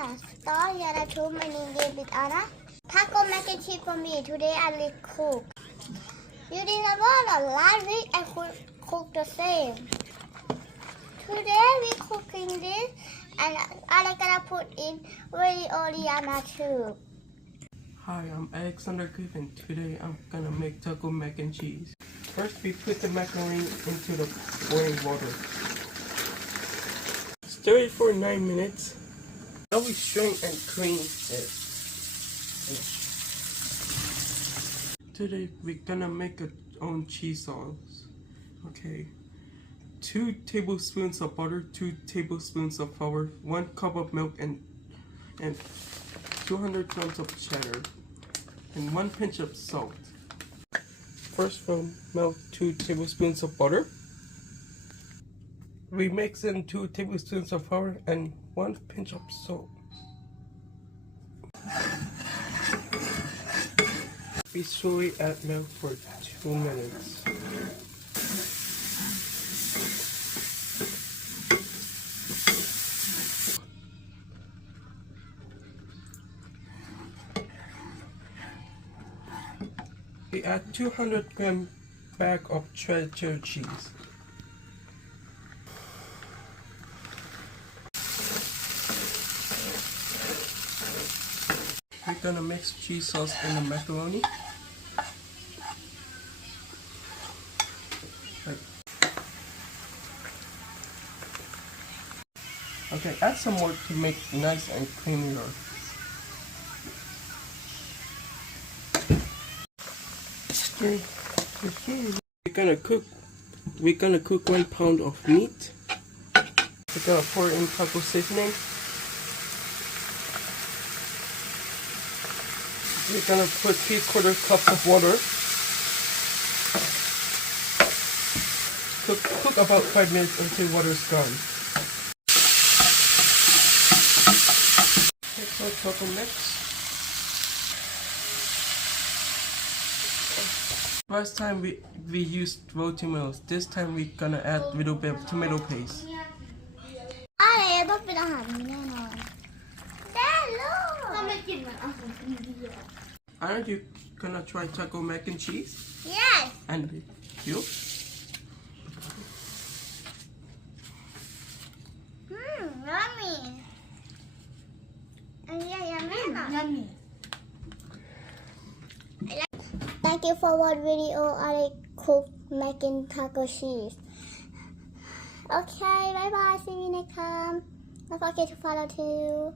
Start Lianna too many days with Anna. Taco mac and cheese for me. Today I will cook. You remember the last week I cook the same. Today we cooking this and Alec gonna put in video Lianna too. Hi, I'm Alexander Griffin. Today I'm gonna make taco mac and cheese. First we put the macaroni into the boiling water. Stir it for 9 minutes. Now we strain and clean it. Today we're gonna make our own cheese sauce. Okay. 2 tablespoons of butter, 2 tablespoons of flour, 1 cup of milk and 200 grams of cheddar, and 1 pinch of salt. First we'll melt 2 tablespoons of butter. We mix in 2 tablespoons of flour and 1 pinch of salt. We slowly add milk for 2 minutes. We add 200 gram bag of shredded cheddar cheese. We're gonna mix cheese sauce in the macaroni. Okay, add some more to make nice and creamier. We're gonna cook 1 pound of meat. We're gonna pour in taco seasoning. We're gonna put 3/4 cups of water. Cook about 5 minutes until water is gone. Mix our taco mix. Last time we used raw tomatoes. This time we're gonna add a little bit of tomato paste. ต้องเป็นอาหารแน่นอนได้ลูกเราไม่กินมันอาหารอินเดีย Aren't you gonna try taco mac and cheese? Yes. And you? Yummy. Yummy. Thank you for watching video Alec cook making taco cheese. Okay, bye bye. See you next time. Don't forget to follow too.